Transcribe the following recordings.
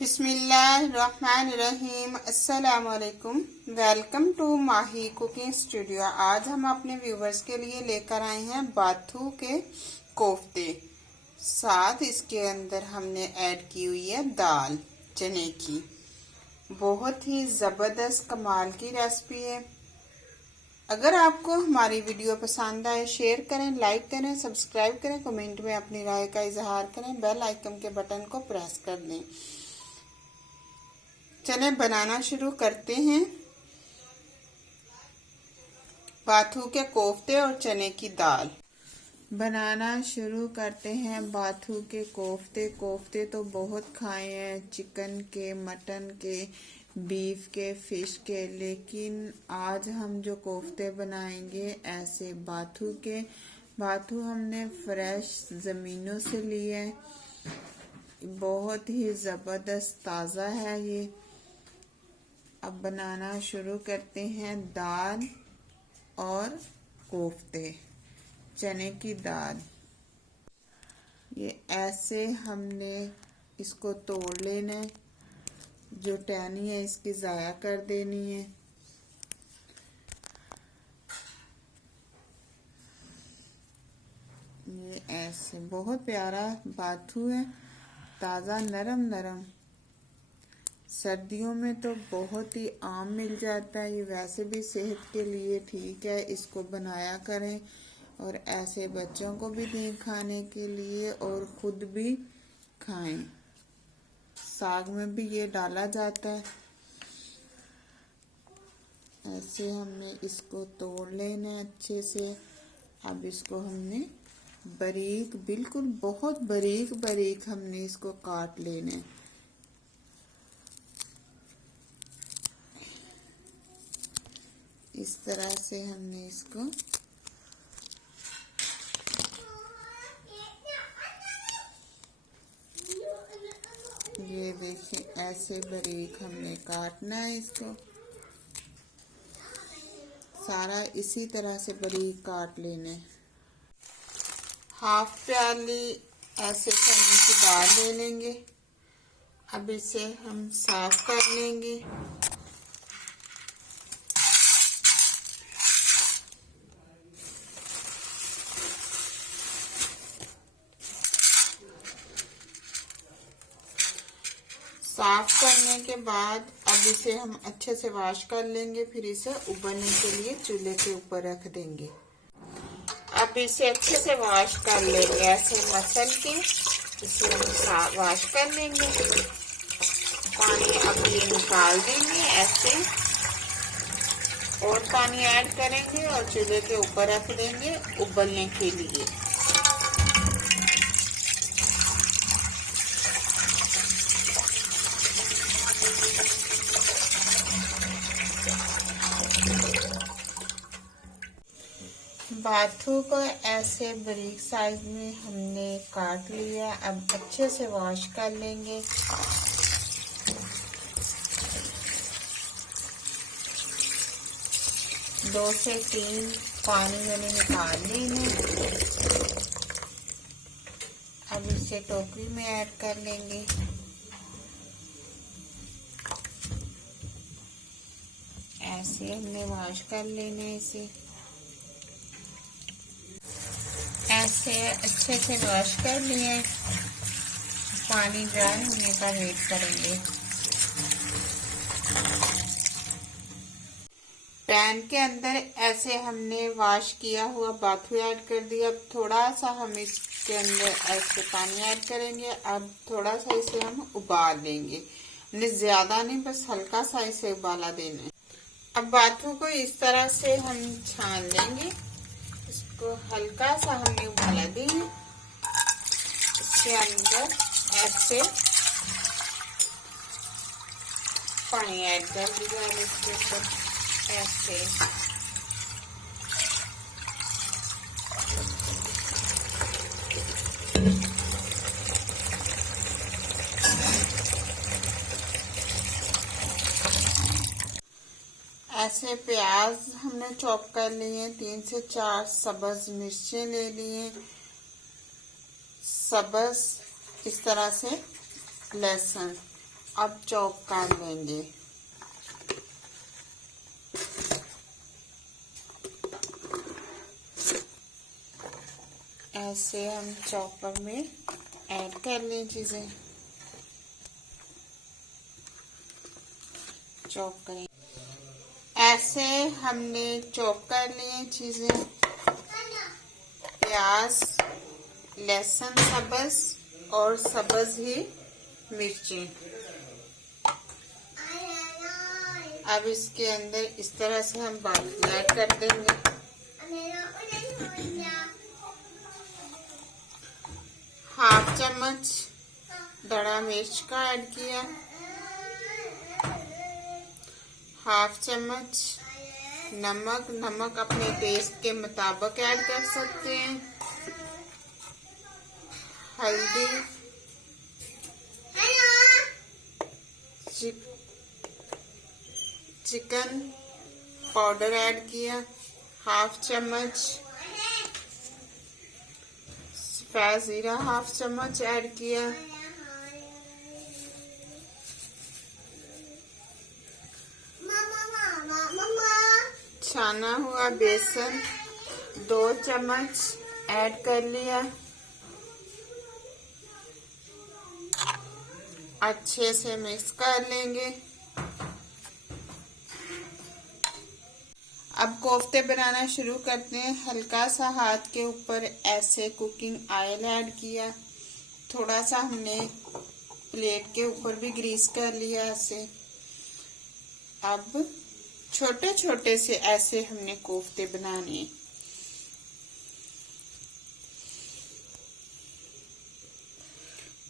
बिस्मिल्लाहिर्रहमानिर्रहीम। अस्सलामुअलैकुम। Welcome to Mahi cooking studio. आज हम अपने व्यूवर्स के लिए लेकर आए हैं बाथू के कोफ्ते। साथ इसके अंदर हमने ऐड की हुई है दाल चने की। बहुत ही ज़बरदस्त कमाल की रेसिपी है। अगर आपको हमारी वीडियो पसंद आए शेयर करें, लाइक करें, सब्सक्राइब करें, कमेंट में अपनी राय का इजहार करें, बेल आइकन के बटन को प्रेस कर दें। चलें बनाना शुरू करते हैं। बाथू के कोफ्ते और चने की दाल बनाना शुरू करते हैं। बाथू के कोफ्ते तो बहुत खाए हैं, चिकन के, मटन के, बीफ के, फिश के, लेकिन आज हम जो कोफ्ते बनाएंगे ऐसे बाथू के। बाथू हमने फ्रेश ज़मीनों से लिए, बहुत ही ज़बरदस्त ताज़ा है ये। अब बनाना शुरू करते हैं। दाल और कोफ्ते, चने की दाल, ये ऐसे हमने इसको तोड़ लेना है। जो टहनी है इसकी ज़ाया कर देनी है। ये ऐसे बहुत प्यारा बाथू है, ताज़ा नरम नरम। सर्दियों में तो बहुत ही आम मिल जाता है। ये वैसे भी सेहत के लिए ठीक है, इसको बनाया करें और ऐसे बच्चों को भी दें खाने के लिए और खुद भी खाएं। साग में भी ये डाला जाता है। ऐसे हमने इसको तोड़ लेना है अच्छे से। अब इसको हमने बारीक, बिल्कुल बहुत बारीक बारीक हमने इसको काट लेना है। इस तरह से हमने इसको ये देखिए ऐसे बारीक हमने काटना है इसको। सारा इसी तरह से बारीक काट लेना है। हाफ प्याली ऐसे चने की दाल ले लेंगे। अब इसे हम साफ कर लेंगे। साफ करने के बाद अब इसे हम अच्छे से वॉश कर लेंगे, फिर इसे उबलने के लिए चूल्हे के ऊपर रख देंगे। अब इसे अच्छे से वॉश कर लेंगे, ऐसे मसल के इसे हम वॉश कर लेंगे। पानी अब ये निकाल देंगे ऐसे, और पानी ऐड करेंगे और चूल्हे के ऊपर रख देंगे उबलने के लिए। बाथू को ऐसे बारीक साइज में हमने काट लिया। अब अच्छे से वॉश कर लेंगे। दो से तीन पानी मैंने निकाल लिए। अब इसे टोकरी में ऐड कर लेंगे। ऐसे हमने वॉश कर लेना है इसे। ऐसे अच्छे से वॉश कर लिए। पानी ड्राई होने का वेट करेंगे। पैन के अंदर ऐसे हमने वॉश किया हुआ बाथू ऐड कर दिया। अब थोड़ा सा हम इसके अंदर ऐसे पानी ऐड करेंगे। अब थोड़ा सा इसे हम उबाल लेंगे, ज्यादा नहीं, बस हल्का सा इसे उबाला देना है। अब बाथू को इस तरह से हम छान लेंगे। इसको हल्का सा हमने उबाला दिया। इसके अंदर ऐसे पानी ऐड कर दिया। इसके ऊपर ऐसे ऐसे प्याज हमने चॉप कर लिए। 3 से 4 सब्ज मिर्चें ले लिए। सब्ज इस तरह से लहसुन अब चॉप कर लेंगे। ऐसे हम चॉपर में ऐड कर लें चीजें, चॉप करें। ऐसे हमने चॉप कर लिए चीजें, प्याज, लहसुन सब्ज और सब्ज ही मिर्ची। अब इसके अंदर इस तरह से हम बादाम ऐड कर देंगे। हाफ चम्मच बड़ा मिर्च का ऐड किया, हाफ चम्मच नमक अपने टेस्ट के मुताबिक ऐड कर सकते हैं। हल्दी, चिकन पाउडर ऐड किया, हाफ चम्मच सफ़ेद जीरा हाफ चम्मच ऐड किया, छाना हुआ बेसन 2 चम्मच ऐड कर लिया। अच्छे से मिक्स कर लेंगे। अब कोफ्ते बनाना शुरू करते हैं। हल्का सा हाथ के ऊपर ऐसे कुकिंग ऑयल ऐड किया, थोड़ा सा हमने प्लेट के ऊपर भी ग्रीस कर लिया ऐसे। अब छोटे छोटे से ऐसे हमने कोफ्ते बनाने,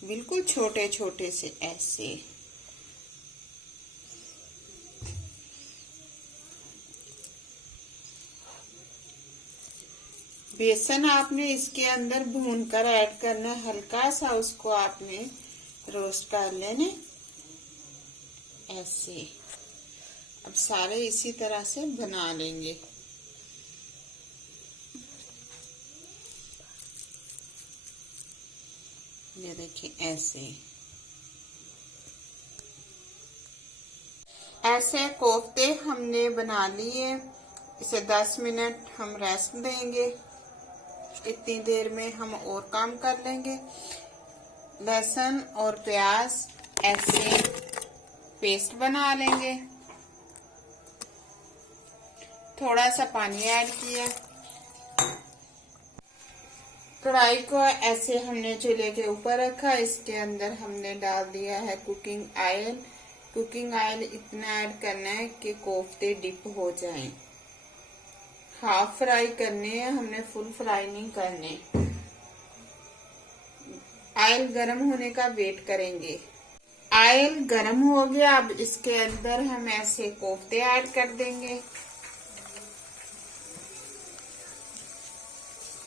बिल्कुल छोटे छोटे से ऐसे। बेसन आपने इसके अंदर भूनकर ऐड करना है, हल्का सा उसको आपने रोस्ट कर लेने ऐसे। अब सारे इसी तरह से बना लेंगे। ये देखिए ऐसे कोफ्ते हमने बना लिए। इसे 10 मिनट हम रेस्ट देंगे। इतनी देर में हम और काम कर लेंगे। लहसुन और प्याज ऐसे पेस्ट बना लेंगे। थोड़ा सा पानी ऐड किया। कढ़ाई को ऐसे हमने चूल्हे के ऊपर रखा। इसके अंदर हमने डाल दिया है कुकिंग ऑयल। कुकिंग ऑयल इतना ऐड करना है कि कोफ्ते डिप हो जाएं। हाफ फ्राई करने हैं हमने, फुल फ्राई नहीं करने। ऑयल गर्म होने का वेट करेंगे। ऑयल गर्म हो गया। अब इसके अंदर हम ऐसे कोफ्ते ऐड कर देंगे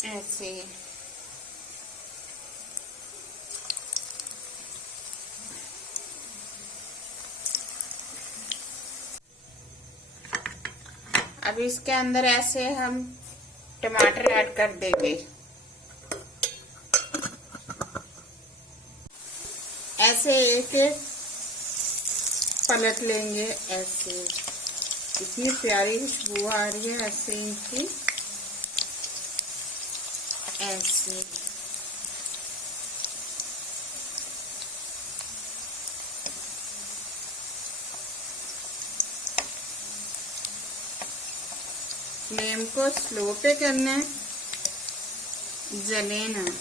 ऐसे। अब इसके अंदर ऐसे हम टमाटर ऐड कर देंगे। ऐसे एक एक पलट लेंगे ऐसे। इतनी प्यारी खुशबू आ रही है ऐसे इनकी ऐसे। फ्लेम को स्लो पे करना है, जले ना।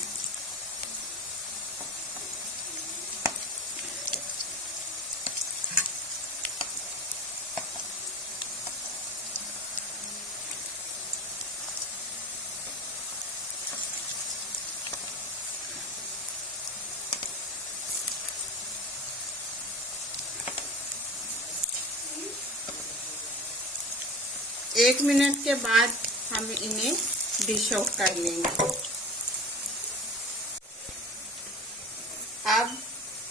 एक मिनट के बाद हम इन्हें डिश आउट कर लेंगे। अब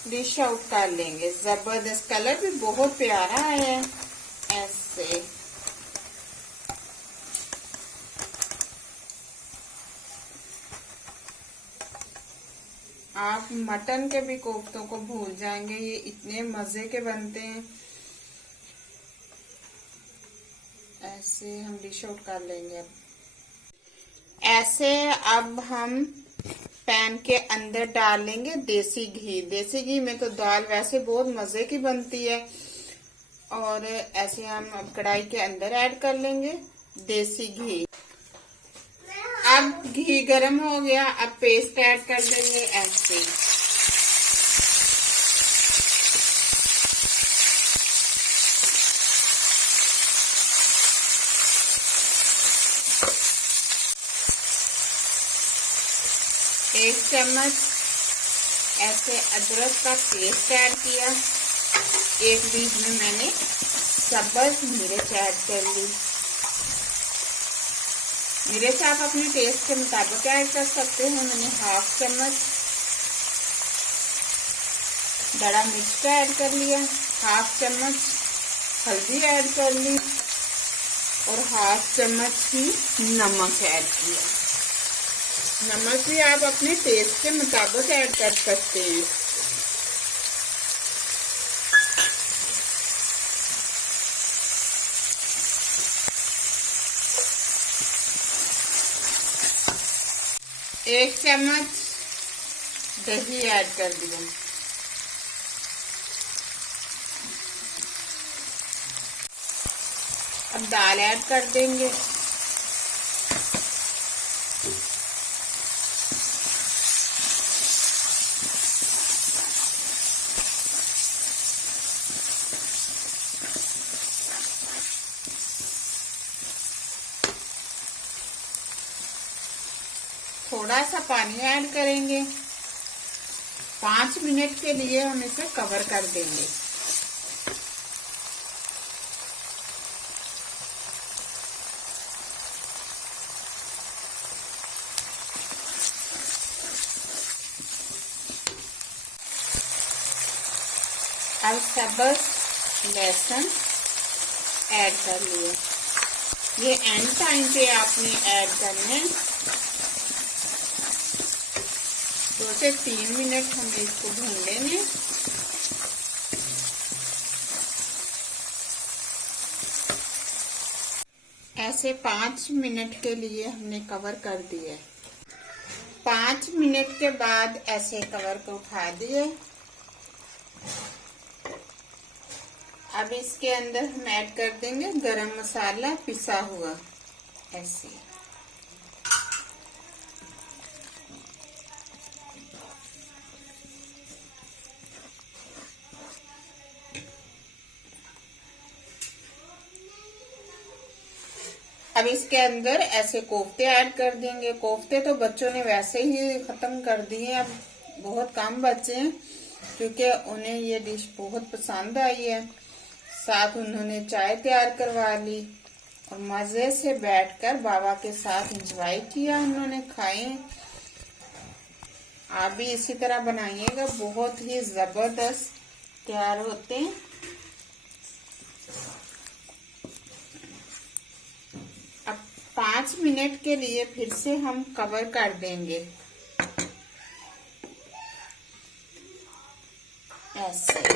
डिश आउट कर लेंगे। जबरदस्त, कलर भी बहुत प्यारा है ऐसे। आप मटन के भी कोफ्तों को भूल जाएंगे, ये इतने मजे के बनते हैं। ऐसे हम डिश आउट कर लेंगे। अब ऐसे अब हम पैन के अंदर डालेंगे देसी घी। देसी घी में तो दाल वैसे बहुत मजे की बनती है। और ऐसे हम अब कढ़ाई के अंदर ऐड कर लेंगे देसी घी। अब घी गरम हो गया, अब पेस्ट ऐड कर देंगे ऐसे। एक चम्मच ऐसे अदरक का पेस्ट ऐड किया। एक बीच में मैंने सब्ज मिर्च ऐड कर ली। मिर्च आप अपने टेस्ट के मुताबिक ऐड कर सकते हैं। मैंने हाफ चम्मच बड़ा मिर्च का ऐड कर लिया, हाफ चम्मच हल्दी ऐड कर ली और हाफ चम्मच ही नमक ऐड किया। नमक भी आप अपने टेस्ट के मुताबिक ऐड कर सकते हैं। एक चम्मच दही ऐड कर दिया। अब दाल ऐड कर देंगे। थोड़ा सा पानी ऐड करेंगे। 5 मिनट के लिए हम इसे कवर कर देंगे। अब सब्ज लहसुन ऐड कर लिए। ये एंड टाइम पे आपने ऐड करने। 2 से 3 मिनट हम इसको भून लेंगे। ऐसे 5 मिनट के लिए हमने कवर कर दिए। 5 मिनट के बाद ऐसे कवर को उठा दिए। अब इसके अंदर हम ऐड कर देंगे गरम मसाला पिसा हुआ ऐसे। अब इसके अंदर ऐसे कोफ्ते ऐड कर देंगे। कोफ्ते तो बच्चों ने वैसे ही खत्म कर दिए, अब बहुत कम बचे हैं क्योंकि उन्हें ये डिश बहुत पसंद आई है। साथ उन्होंने चाय तैयार करवा ली और मजे से बैठकर बाबा के साथ एंजॉय किया। उन्होंने खाए। आप भी इसी तरह बनाइएगा, बहुत ही जबरदस्त तैयार होते हैं। अब 5 मिनट के लिए फिर से हम कवर कर देंगे ऐसे।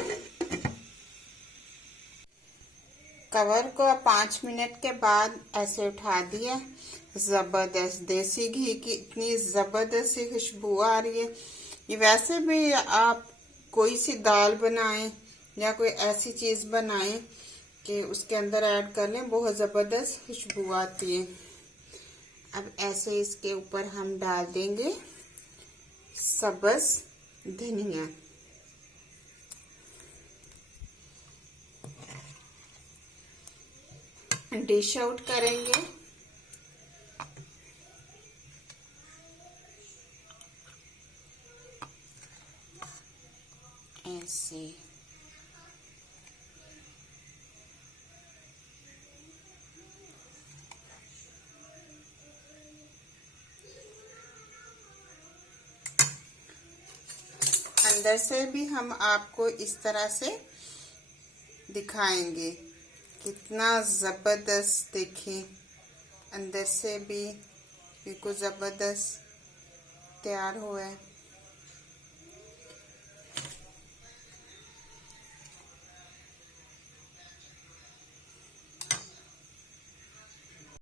कवर को 5 मिनट के बाद ऐसे उठा दिया। जबरदस्त देसी घी की इतनी जबरदस्त सी खुशबू आ रही है। ये वैसे भी आप कोई सी दाल बनाएं या कोई ऐसी चीज बनाएं कि उसके अंदर ऐड कर लें, बहुत जबरदस्त खुशबू आती है। अब ऐसे इसके ऊपर हम डाल देंगे सब्ज धनिया। डिश आउट करेंगे। ऐसे अंदर से भी हम आपको इस तरह से दिखाएंगे। कितना जबरदस्त, देखें अंदर से भी बिल्कुल जबरदस्त तैयार हुआ है।